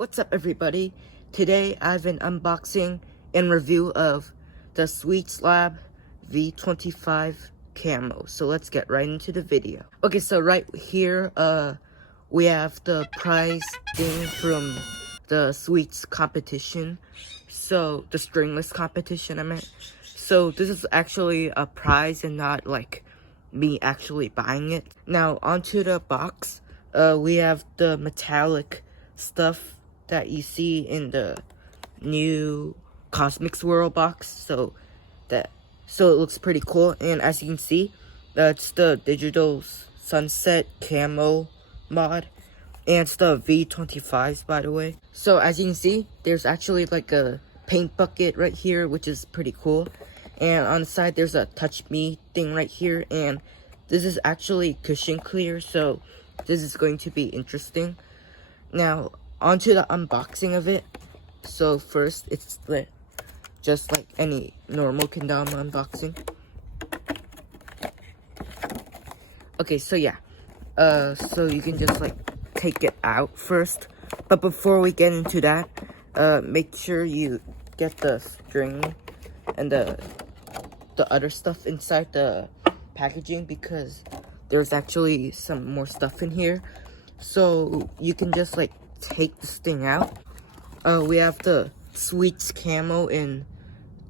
What's up, everybody? Today I have an unboxing and review of the Sweets Lab V25 camo. So let's get right into the video. Okay, so right here we have the prize thing from the Sweets competition. So the stringless competition I meant. So this is actually a prize and not like me actually buying it. Now onto the box. We have the metallic stuff that you see in the new Cosmic Swirl box, so it looks pretty cool. And as you can see, that's the digital sunset camo mod, and it's the V25s, by the way. So as you can see, there's actually like a paint bucket right here, which is pretty cool. And on the side there's a touch me thing right here, and this is actually cushion clear, so this is going to be interesting. Now onto the unboxing of it. So first, it's just like any normal Kendama unboxing. Okay, so yeah, so you can just like take it out first. But before we get into that, make sure you get the string and the other stuff inside the packaging, because there's actually some more stuff in here. So you can just like take this thing out. We have the Sweets camo in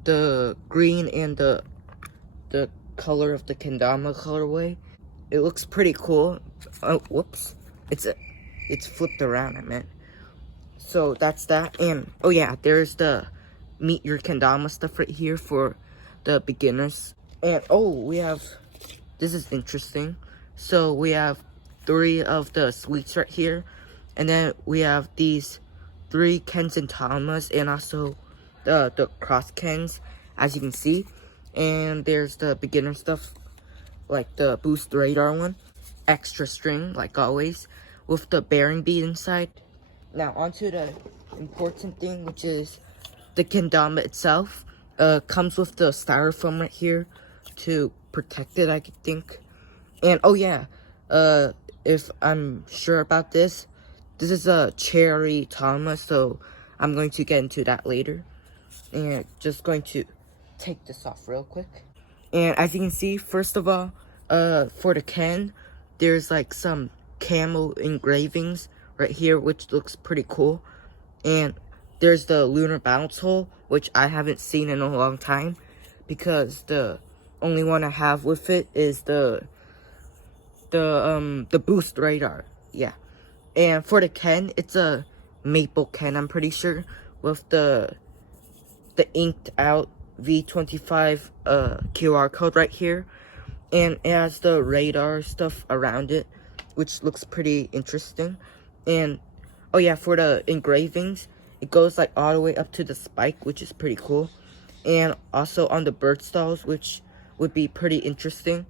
the green and the color of the Kendama colorway. It looks pretty cool. Oh, whoops. It's flipped around, I meant. So that's that. And oh yeah, there's the Meet Your Kendama stuff right here for the beginners. And oh, we have, this is interesting. So we have 3 of the sweets right here. And then we have these 3 Kens and Tamas, and also the cross Kens, as you can see. And there's the beginner stuff, like the boost radar one. Extra string, like always, with the bearing bead inside. Now onto the important thing, which is the Kendama itself. Comes with the styrofoam right here to protect it, I think. And oh yeah, if I'm sure about this, this is a cherry Tama, so I'm going to get into that later. And just going to take this off real quick. And as you can see, first of all, for the Ken, there's like some camo engravings right here, which looks pretty cool. And there's the lunar bounce hole, which I haven't seen in a long time, because the only one I have with it is the boost radar. Yeah. And for the Ken, it's a maple Ken, I'm pretty sure, with the inked out V25 QR code right here. And it has the radar stuff around it, which looks pretty interesting. And oh yeah, for the engravings, it goes like all the way up to the spike, which is pretty cool. And also on the bird stalls, which would be pretty interesting.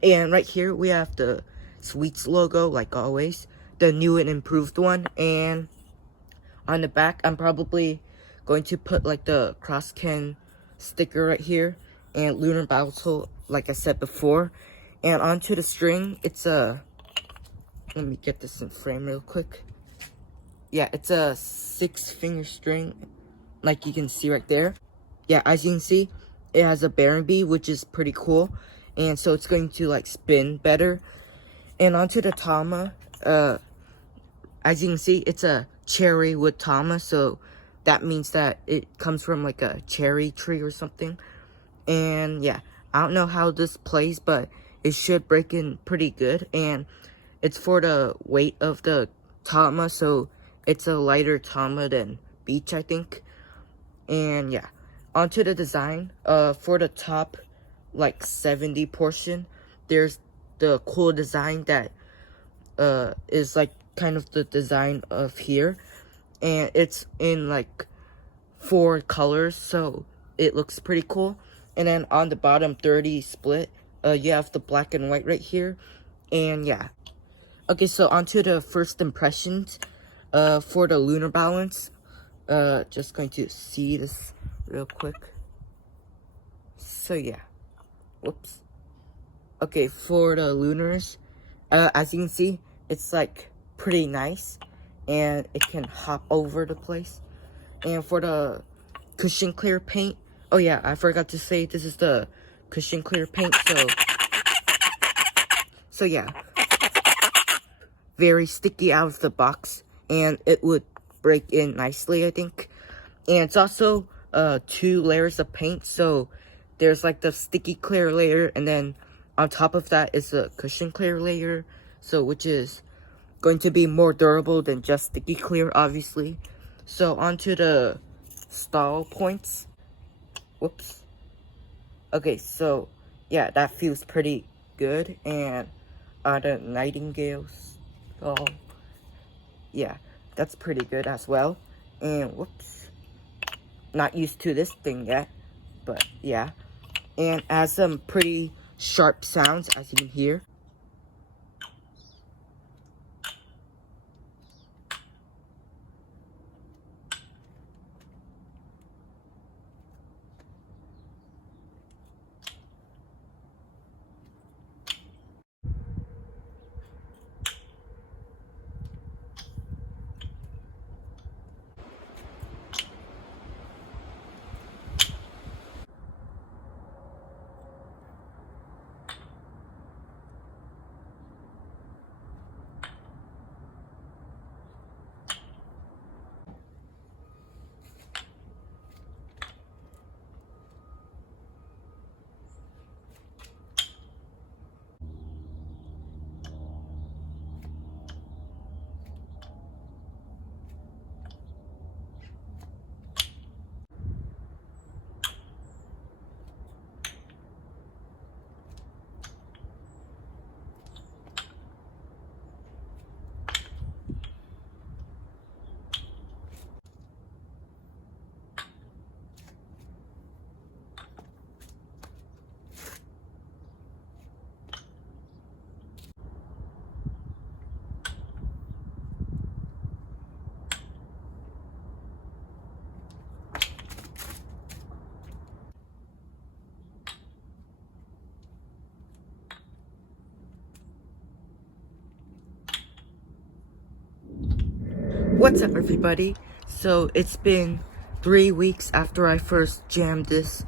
And right here we have the Sweets logo, like always, the new and improved one. And on the back, I'm probably going to put like the cross Ken sticker right here, and lunar battle, like I said before. And onto the string, it's a, let me get this in frame real quick. Yeah, it's a 6-finger string, like you can see right there. Yeah, as you can see, it has a bearing bead, which is pretty cool, and so it's going to like spin better. And onto the Tama, as you can see, it's a cherry wood Tama, so that means that it comes from like a cherry tree or something. And yeah, I don't know how this plays, but it should break in pretty good. And it's for the weight of the Tama, so it's a lighter Tama than Beach, I think. And yeah, onto the design. For the top like 70 portion, there's the cool design that is like kind of the design of here, and it's in like 4 colors, so it looks pretty cool. And then on the bottom 30 split, you have the black and white right here. And yeah, okay, so onto the first impressions. For the lunar balance, just going to see this real quick. So yeah, whoops. Okay, for the lunars, as you can see, it's like pretty nice. and it can hop over the place. And for the cushion clear paint, oh yeah, I forgot to say this is the cushion clear paint, so yeah, very sticky out of the box, and it would break in nicely, I think. And it's also 2 layers of paint, so there's like the sticky clear layer, and then on top of that is the cushion clear layer, so which is going to be more durable than just sticky clear, obviously. So onto the stall points. Whoops. Okay, so yeah, that feels pretty good. And the nightingales, oh yeah, that's pretty good as well. And whoops, not used to this thing yet, but yeah. And it has some pretty sharp sounds, as you can hear. What's up, everybody? So it's been 3 weeks after I first jammed this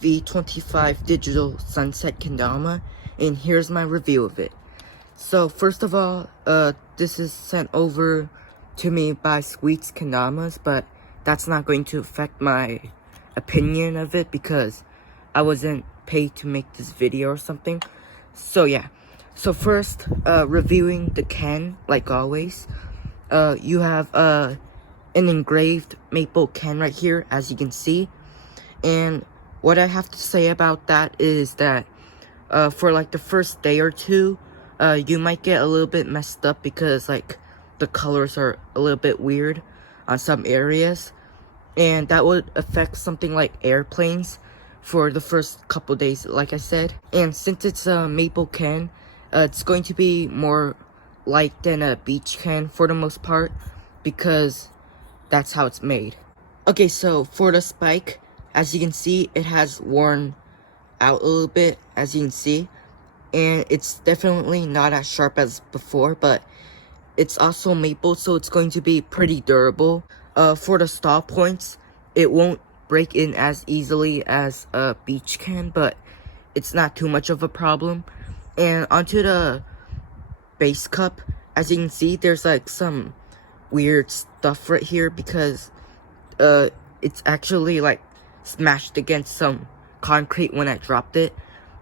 V25 digital sunset kendama, and here's my review of it. So first of all, this is sent over to me by Sweets Kendamas, but that's not going to affect my opinion of it because I wasn't paid to make this video or something. So yeah, so first, reviewing the Ken, like always. You have an engraved maple Ken right here, as you can see. And what I have to say about that is that for like the first day or two, you might get a little bit messed up because like the colors are a little bit weird on some areas, and that would affect something like airplanes for the first couple days, like I said. And since it's a maple Ken, it's going to be more light than a beach Ken for the most part because that's how it's made. Okay, so for the spike, as you can see, it has worn out a little bit, as you can see, and it's definitely not as sharp as before, but it's also maple, so it's going to be pretty durable. For the stall points, it won't break in as easily as a beach Ken, but it's not too much of a problem. And onto the base cup, as you can see, there's like some weird stuff right here because it's actually like smashed against some concrete when I dropped it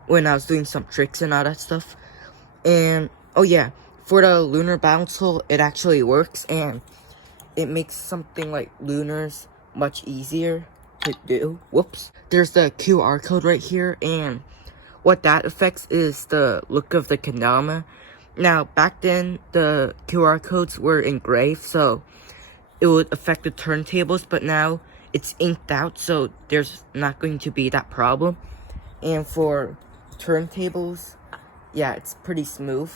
when I was doing some tricks and all that stuff. And oh yeah, for the lunar bounce hole, it actually works, and it makes something like lunars much easier to do. Whoops. There's the QR code right here, and what that affects is the look of the kendama. Now, back then, the QR codes were engraved, so it would affect the turntables, but now it's inked out, so there's not going to be that problem. And for turntables, yeah, it's pretty smooth.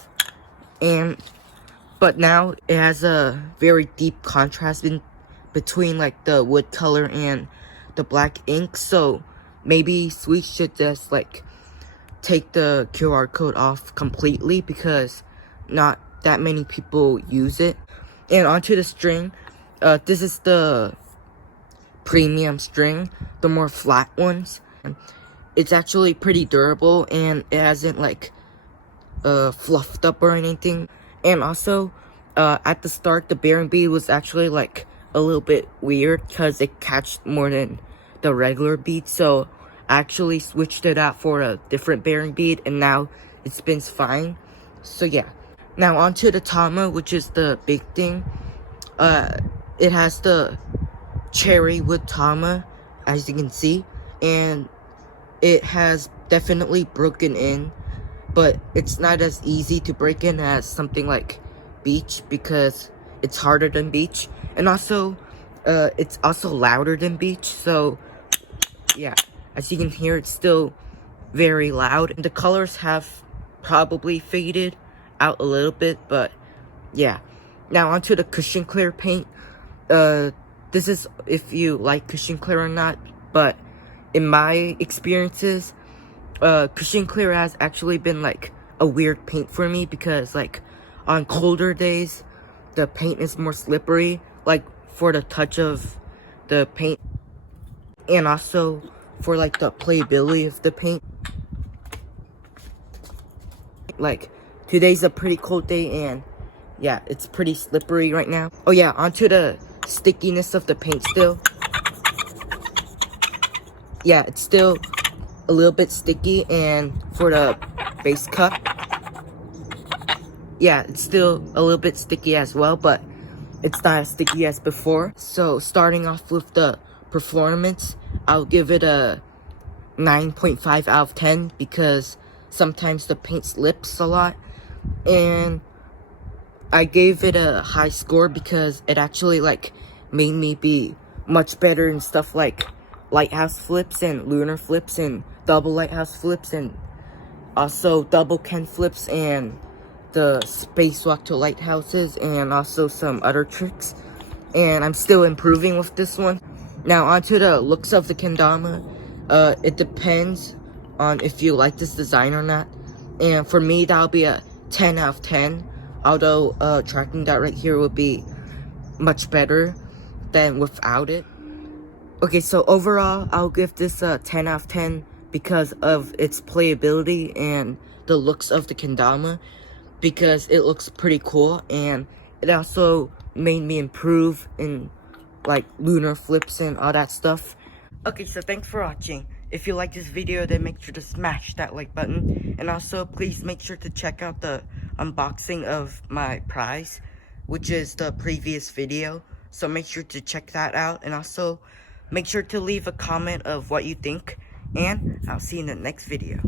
But now it has a very deep contrast between like the wood color and the black ink, so maybe Sweet should just like take the QR code off completely because not that many people use it. And onto the string, this is the premium string, the more flat ones. It's actually pretty durable, and it hasn't like fluffed up or anything. And also, at the start, the bearing bead was actually like a little bit weird because it catched more than the regular bead. So I actually switched it out for a different bearing bead, and now it spins fine. So yeah. Now onto the Tama, which is the big thing. It has the cherry wood Tama, as you can see, and it has definitely broken in, but it's not as easy to break in as something like beech because it's harder than beech, and also it's also louder than beech. So yeah, as you can hear, it's still very loud. The colors have probably faded out a little bit, but yeah. Now onto the cushion clear paint. This is if you like cushion clear or not, but in my experiences, cushion clear has actually been like a weird paint for me because like on colder days, the paint is more slippery, like for the touch of the paint, and also for like the playability of the paint. Like today's a pretty cold day, and yeah, it's pretty slippery right now. Oh yeah, onto the stickiness of the paint still. Yeah, it's still a little bit sticky, and for the base cup, yeah, it's still a little bit sticky as well, but it's not as sticky as before. So starting off with the performance, I'll give it a 9.5 out of 10 because sometimes the paint slips a lot, and I gave it a high score because it actually like made me be much better in stuff like lighthouse flips and lunar flips and double lighthouse flips and also double Ken flips and the spacewalk to lighthouses and also some other tricks, and I'm still improving with this one. Now onto the looks of the Kendama. It depends on if you like this design or not, and for me that'll be a 10 out of 10, although tracking that right here would be much better than without it. Okay, so overall I'll give this a 10 out of 10 because of its playability and the looks of the Kendama, because it looks pretty cool, and it also made me improve in like lunar flips and all that stuff. Okay, so thanks for watching. If you like this video, then make sure to smash that like button, and also please make sure to check out the unboxing of my prize, which is the previous video. So make sure to check that out, and also make sure to leave a comment of what you think, and I'll see you in the next video.